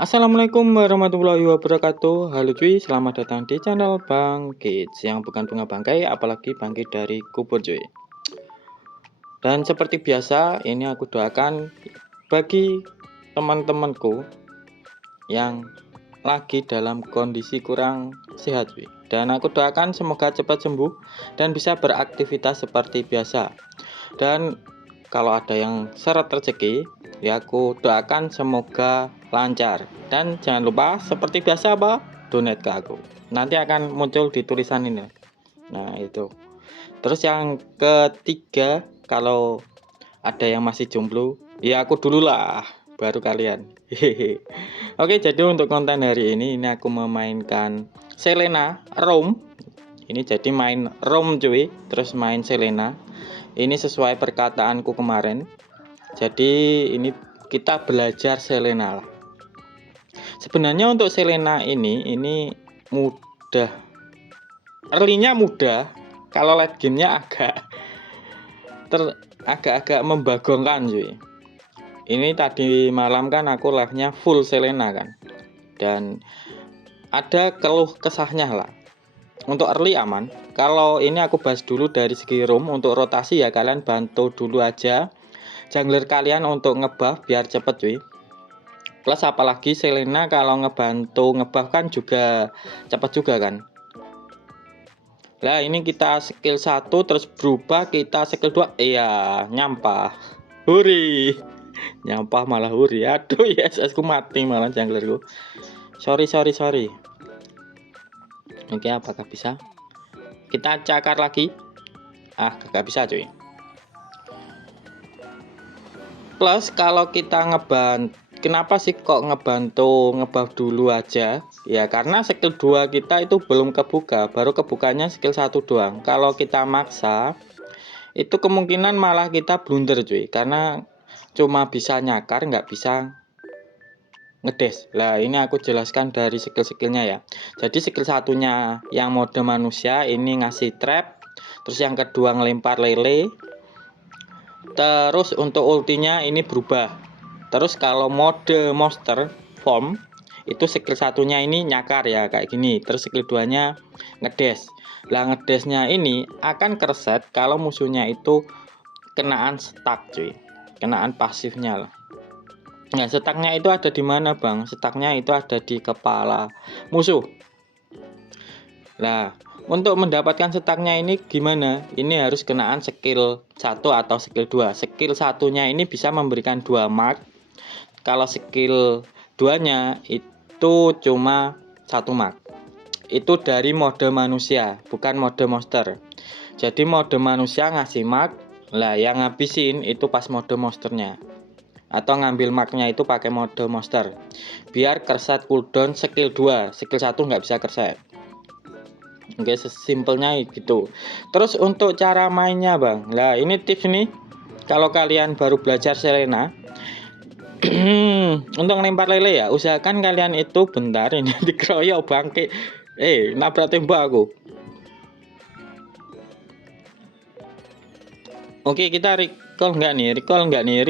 Assalamualaikum warahmatullahi wabarakatuh. Halo cuy, selamat datang di channel Bang Kids yang bukan bunga bangkai, apalagi bangkit dari kubur cuy. Dan seperti biasa, ini aku doakan bagi teman-temanku yang lagi dalam kondisi kurang sehat cuy. Dan aku doakan semoga cepat sembuh dan bisa beraktivitas seperti biasa. Dan kalau ada yang seret rezeki, ya aku doakan semoga lancar. Dan jangan lupa seperti biasa donate ke aku. Nanti akan muncul di tulisan ini. Nah itu. Terus yang ketiga, kalau ada yang masih jomblo, ya aku dulu lah, baru kalian. Hehehe. Oke, jadi untuk konten hari ini aku memainkan Selena Roam. Ini jadi main Roam cuy, terus main Selena. Ini sesuai perkataanku kemarin. Jadi ini kita belajar Selena lah. Sebenarnya untuk Selena ini mudah. Early-nya mudah. Kalau late game-nya agak-agak membagongkan cuy. Ini tadi malam kan aku live-nya full Selena kan. Dan ada keluh kesahnya lah. Untuk early aman. Kalau ini aku bahas dulu dari segi roam. Untuk rotasi ya kalian bantu dulu aja jungler kalian untuk ngebuff biar cepet cuy. Plus apalagi Selena kalau ngebantu ngebuff kan juga cepet juga kan. Lah ini kita skill 1 terus berubah, kita skill 2 iya nyampah. Huri. Nyampah malah huri. Aduh yes, aku mati malah junglerku. Sorry. Oke, apakah bisa? Kita cakar lagi. Gak bisa cuy. Plus kalau kita kenapa sih kok ngebantu ngebuff dulu aja? Ya karena skill 2 kita itu belum kebuka, baru kebukanya skill 1 doang. Kalau kita maksa, itu kemungkinan malah kita blunder cuy, karena cuma bisa nyakar, nggak bisa ngedes. Lah ini aku jelaskan dari skill-skillnya ya. Jadi skill satunya yang mode manusia ini ngasih trap, terus yang kedua ngelempar lele. Terus untuk ultinya ini berubah. Terus kalau mode monster form itu skill satunya ini nyakar ya kayak gini. Terus skill 2-nya ngedes. Lah ngedesnya ini akan kereset kalau musuhnya itu kenaan stuck cuy. Kenaan pasifnya lah. Nah, stucknya itu ada di mana, Bang? Stucknya itu ada di kepala musuh. Nah, untuk mendapatkan stucknya ini gimana? Ini harus kenaan skill 1 atau skill 2. Skill satunya ini bisa memberikan 2 mark. Kalau skill 2-nya itu cuma 1 mark. Itu dari mode manusia, bukan mode monster. Jadi mode manusia ngasih mark, lah yang ngabisin itu pas mode monsternya. Atau ngambil marknya itu pakai mode monster. Biar kerset cooldown skill 2, skill 1 nggak bisa kerset. Oke, sesimpelnya gitu. Terus untuk cara mainnya bang, nah ini tips nih. Kalau kalian baru belajar Selena, untuk ngelempar lele ya, usahakan kalian itu bentar ini dikeroyok bangke. Nabrak tembak aku. Oke, kita recall nggak nih,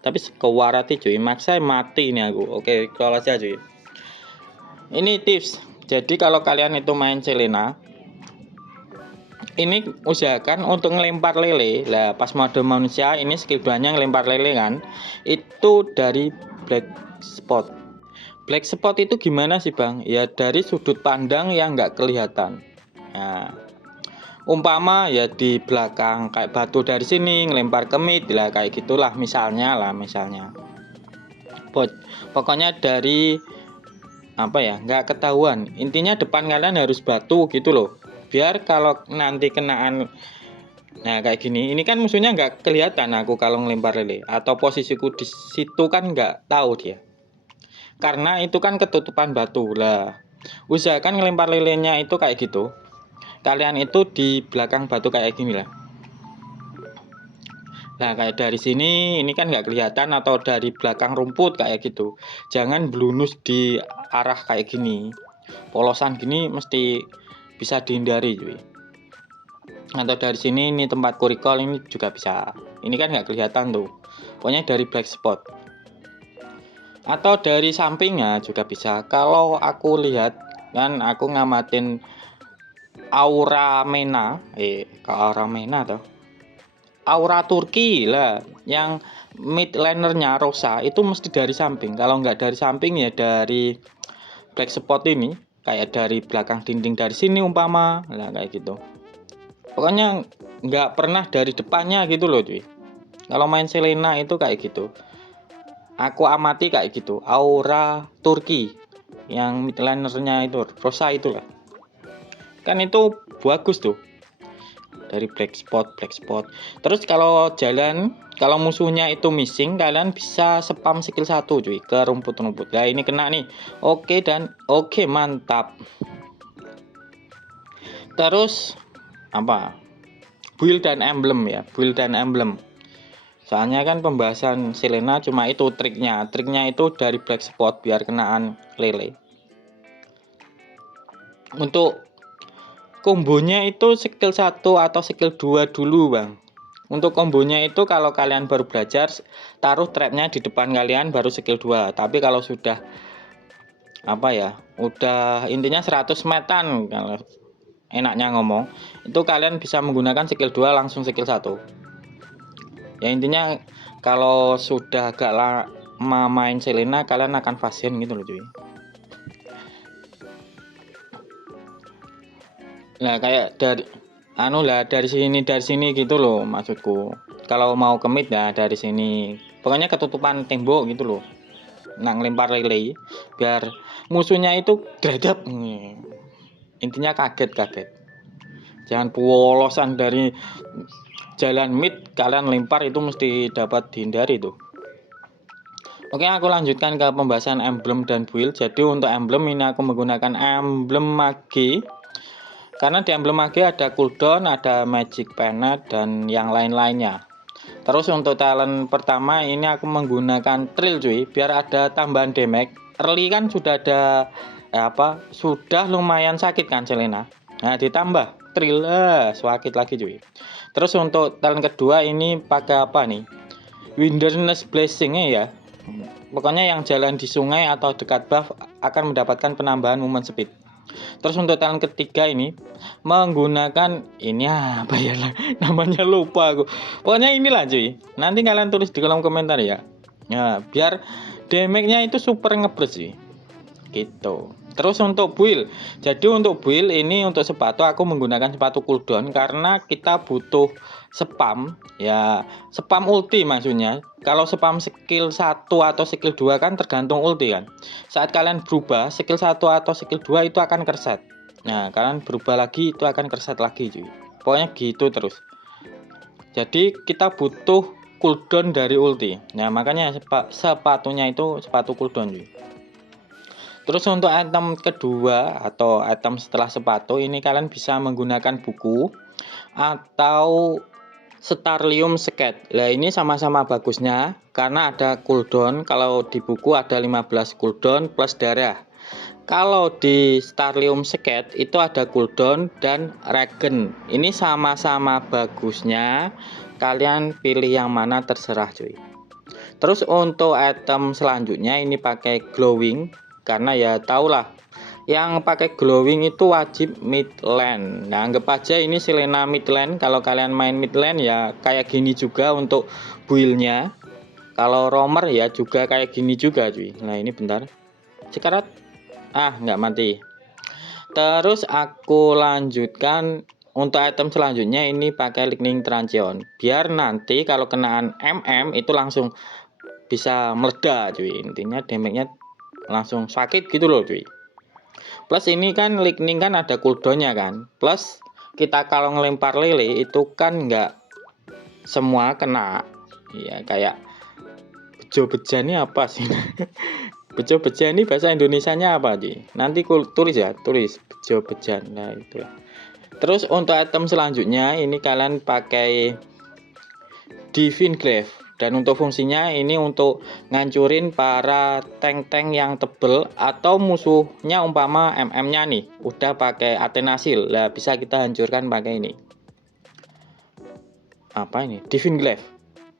tapi kewarati cuy, maksa mati ini aku. Oke, recall aja cuy. Ini tips. Jadi kalau kalian itu main Selena, ini usahakan untuk ngelempar lele. Lah pas mode manusia ini skill 2-nya ngelempar lele kan. Itu dari black spot. Black spot itu gimana sih bang? Ya dari sudut pandang yang nggak kelihatan. Nah, umpama ya di belakang kayak batu dari sini ngelempar ke mid lah kayak gitulah misalnya. Pokoknya dari apa ya nggak ketahuan. Intinya depan kalian harus batu gitu loh. Biar kalau nanti kenaan kayak gini, ini kan musuhnya nggak kelihatan aku kalau ngelempar lele atau posisiku di situ kan nggak tahu dia. Karena itu kan ketutupan batu lah. Usahakan ngelempar lelenya itu kayak gitu. Kalian itu di belakang batu kayak gini lah. Nah kayak dari sini ini kan nggak kelihatan atau dari belakang rumput kayak gitu. Jangan blunus di arah kayak gini. Polosan gini mesti bisa dihindari cuy. Atau dari sini ini tempat recall ini juga bisa. Ini kan nggak kelihatan tuh. Pokoknya dari black spot. atau dari sampingnya juga bisa. Kalau aku lihat kan aku ngamatin Aura Mena, Aura Mena tuh. Aura Turki lah, yang mid lanernya Rosa itu mesti dari samping. Kalau nggak dari samping ya dari black spot ini, kayak dari belakang dinding dari sini umpama, lah kayak gitu. Pokoknya nggak pernah dari depannya gitu loh cuy. Kalau main Selena itu kayak gitu. Aku amati kayak gitu. Aura Turki yang mid lanernya itu Rosa itulah. Kan itu bagus tuh. Dari black spot. Terus kalau jalan, kalau musuhnya itu missing, kalian bisa spam skill 1 cuy ke rumput-rumput. Nah, ini kena nih. Oke, mantap. Terus apa? Build dan emblem ya, build dan emblem. Soalnya kan pembahasan Selena cuma itu triknya. Triknya itu dari black spot biar kenaan lele. Untuk kombonya itu skill 1 atau skill 2 dulu bang. Untuk kombonya itu kalau kalian baru belajar, taruh trapnya di depan kalian baru skill 2. Tapi kalau sudah apa ya, udah intinya 100 metan kalau enaknya ngomong, itu kalian bisa menggunakan skill 2 langsung skill 1. Ya intinya kalau sudah agak lama main Selena, kalian akan fashion gitu loh cuy. Nah kayak dari sini gitu loh maksudku. Kalau mau kemit ya dari sini. Pokoknya ketutupan tembok gitu loh. Nah ngelempar lele biar musuhnya itu dredap. Intinya kaget. Jangan polosan dari jalan mid kalian lempar itu mesti dapat dihindari tuh. Oke, aku lanjutkan ke pembahasan emblem dan build. Jadi untuk emblem ini aku menggunakan emblem mage. Karena di emblem mage ada cooldown, ada magic planet dan yang lain-lainnya. Terus untuk talent pertama ini aku menggunakan trill cuy, biar ada tambahan damage. Early kan sudah ada sudah lumayan sakit kan Selena. Nah, ditambah trill sakit lagi cuy. Terus untuk talent kedua ini pakai apa nih? Wilderness Blessing ya. Pokoknya yang jalan di sungai atau dekat buff akan mendapatkan penambahan movement speed. Terus untuk talent ketiga ini menggunakan ini apa ya namanya lupa aku. Pokoknya inilah cuy. Nanti kalian tulis di kolom komentar ya. Nah, biar damage-nya itu super ngebres sih. Gitu. Terus untuk build. Jadi untuk build ini untuk sepatu aku menggunakan sepatu cooldown karena kita butuh spam ya, spam ulti maksudnya. Kalau spam skill 1 atau skill 2 kan tergantung ulti kan. Saat kalian berubah skill 1 atau skill 2 itu akan kerset. Nah, kalian berubah lagi itu akan kerset lagi cuy. Pokoknya gitu terus. Jadi kita butuh cooldown dari ulti. Nah, makanya sepatunya itu sepatu cooldown cuy. Terus untuk item kedua atau item setelah sepatu ini kalian bisa menggunakan buku atau Starlium Skate. Nah ini sama-sama bagusnya karena ada cooldown. Kalau di buku ada 15 cooldown plus darah. Kalau di Starlium Skate itu ada cooldown dan regen. Ini sama-sama bagusnya. Kalian pilih yang mana terserah cuy. Terus untuk item selanjutnya ini pakai glowing. Karena ya tahulah yang pakai glowing itu wajib mid lane. Nah anggap aja ini Selena mid lane. Kalau kalian main mid lane ya kayak gini juga untuk buildnya. Kalau roamer ya juga kayak gini juga cuy. Nah ini bentar sekarat nggak mati. Terus aku lanjutkan untuk item selanjutnya ini pakai lightning transition biar nanti kalau kenaan MM itu langsung bisa meledak cuy. Intinya damage-nya langsung sakit gitu loh cuy. Plus ini kan lightning kan ada cooldownnya kan. Plus kita kalau ngelempar lele itu kan nggak semua kena. Ya kayak bejo-beja ini apa sih? Bejo-beja ini bahasa Indonesianya apa sih? Nanti tulis bejo-beja. Nah itu. Terus untuk item selanjutnya ini kalian pakai Divine Glaive. Dan untuk fungsinya ini untuk ngancurin para tank-tank yang tebel atau musuhnya umpama MM-nya nih udah pakai Atenasil. Lah bisa kita hancurkan pakai ini. Apa ini? Divine Glaive.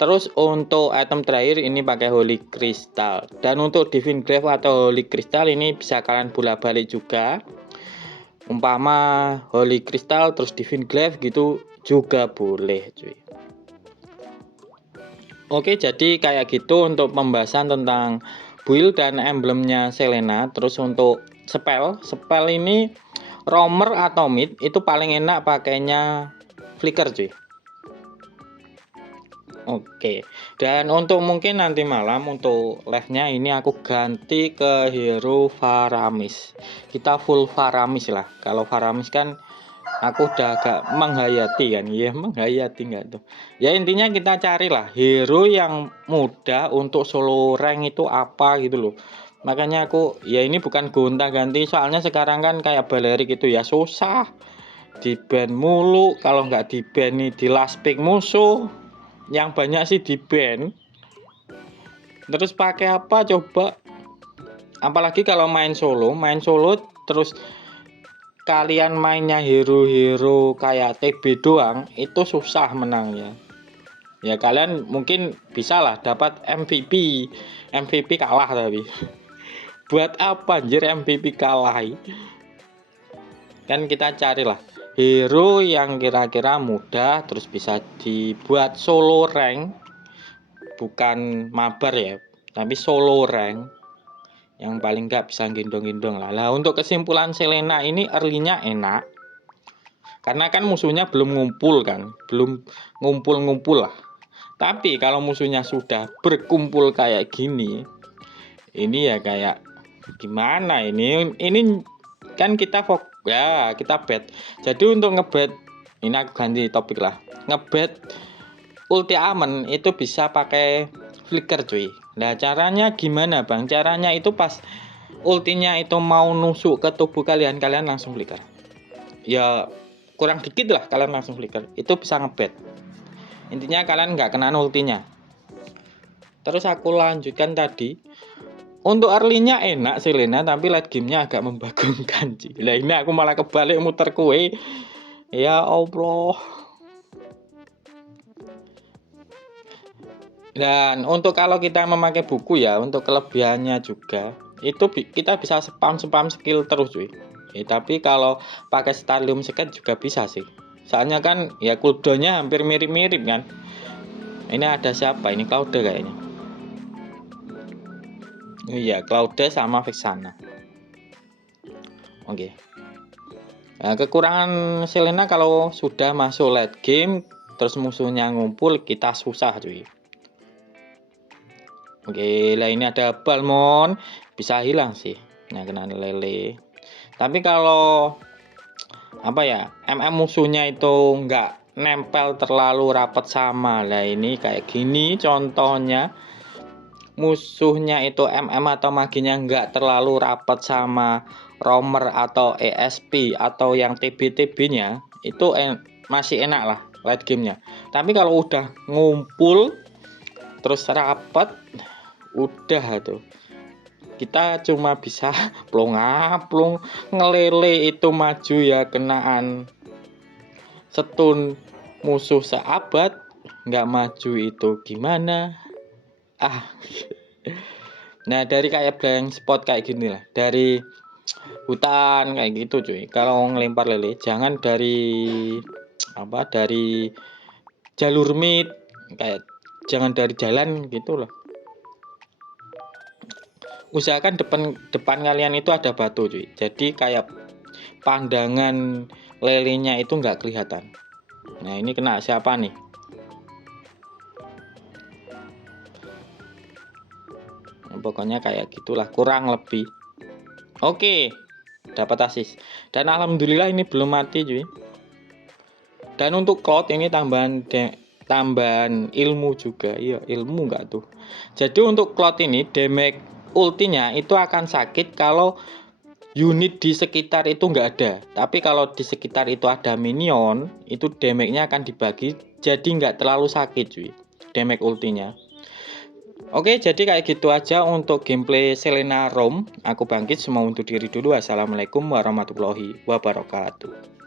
Terus untuk item terakhir ini pakai Holy Crystal. Dan untuk Divine Glaive atau Holy Crystal ini bisa kalian bolak-balik juga. Umpama Holy Crystal terus Divine Glaive gitu juga boleh cuy. Oke, jadi kayak gitu untuk pembahasan tentang build dan emblemnya Selena. Terus untuk spell ini roamer atau mid itu paling enak pakainya flicker cuy. Oke, dan untuk mungkin nanti malam untuk live-nya ini aku ganti ke hero Faramis. Kita full Faramis lah. Kalau Faramis kan aku udah agak menghayati kan. Iya, menghayati enggak tuh. Ya intinya kita carilah hero yang mudah untuk solo rank itu apa gitu loh. Makanya aku ya ini bukan gonta-ganti, soalnya sekarang kan kayak Balerik itu ya susah. Di ban mulu, kalau nggak di ban nih di last pick musuh. Yang banyak sih di ban. Terus pakai apa coba? Apalagi kalau main solo terus kalian mainnya hero-hero kayak TB doang, itu susah menangnya. Ya kalian mungkin bisa lah dapat MVP kalah tapi. Buat apa anjir MVP kalah? Kan kita carilah hero yang kira-kira mudah terus bisa dibuat solo rank, bukan mabar ya, tapi solo rank yang paling nggak bisa gendong-gendong lah. Untuk kesimpulan Selena ini early-nya enak karena kan musuhnya belum ngumpul kan, belum ngumpul-ngumpul lah. Tapi kalau musuhnya sudah berkumpul kayak gini, ini ya kayak gimana ini kan kita kita bet. Jadi untuk ngebet ini aku ganti topik lah. Ngebet ulti aman itu bisa pakai flicker cuy. Nah caranya gimana bang? Caranya itu pas ultinya itu mau nusuk ke tubuh kalian langsung flicker. Ya kurang dikit lah kalian langsung flicker. Itu bisa ngebet. Intinya kalian nggak kena ultinya. Terus aku lanjutkan tadi. Untuk early-nya enak Selena, tapi late game-nya agak membagongkan sih. Lah ini aku malah kebalik muter kue. Ya Allah. Dan untuk kalau kita memakai buku ya, untuk kelebihannya juga itu kita bisa spam skill terus cuy. Tapi kalau pakai Starlium Secret juga bisa sih. Soalnya kan ya cooldown-nya hampir mirip-mirip kan. Ini ada siapa? Ini Cloud kayaknya. Iya, Cloud sama Vexana. Oke. Nah, kekurangan Selena kalau sudah masuk late game terus musuhnya ngumpul kita susah cuy. Oke, lah ini ada Balmond bisa hilang sih. Nah, kena lele. Tapi kalau apa ya, musuhnya itu nggak nempel terlalu rapat sama. Lah ini kayak gini contohnya. Musuhnya itu atau maginya nggak terlalu rapat sama roamer atau ESP atau yang TB-TB-nya itu masih enak lah late game-nya. Tapi kalau udah ngumpul terus rapat udah tuh kita cuma bisa plong ngelele itu maju ya kenaan stun musuh seabad nggak maju itu gimana. Nah dari kayak blank spot kayak gini lah, dari hutan kayak gitu cuy. Kalau ngelempar lele jangan dari jalur mid, kayak jangan dari jalan gitu loh. Usahakan depan kalian itu ada batu cuy. Jadi kayak pandangan lelenya itu nggak kelihatan. Nah ini kena siapa nih? Pokoknya kayak gitulah kurang lebih. Oke, dapat asis dan alhamdulillah ini belum mati cuy. Dan untuk Cloud ini tambahan ilmu juga. Iya ilmu nggak tuh. Jadi untuk Cloud ini damage ultinya itu akan sakit kalau unit di sekitar itu nggak ada. Tapi kalau di sekitar itu ada minion, itu damage-nya akan dibagi jadi nggak terlalu sakit cuy damage ultinya. Oke, jadi kayak gitu aja untuk gameplay Selena Roam. Aku bangkit semua untuk diri dulu. Assalamualaikum warahmatullahi wabarakatuh.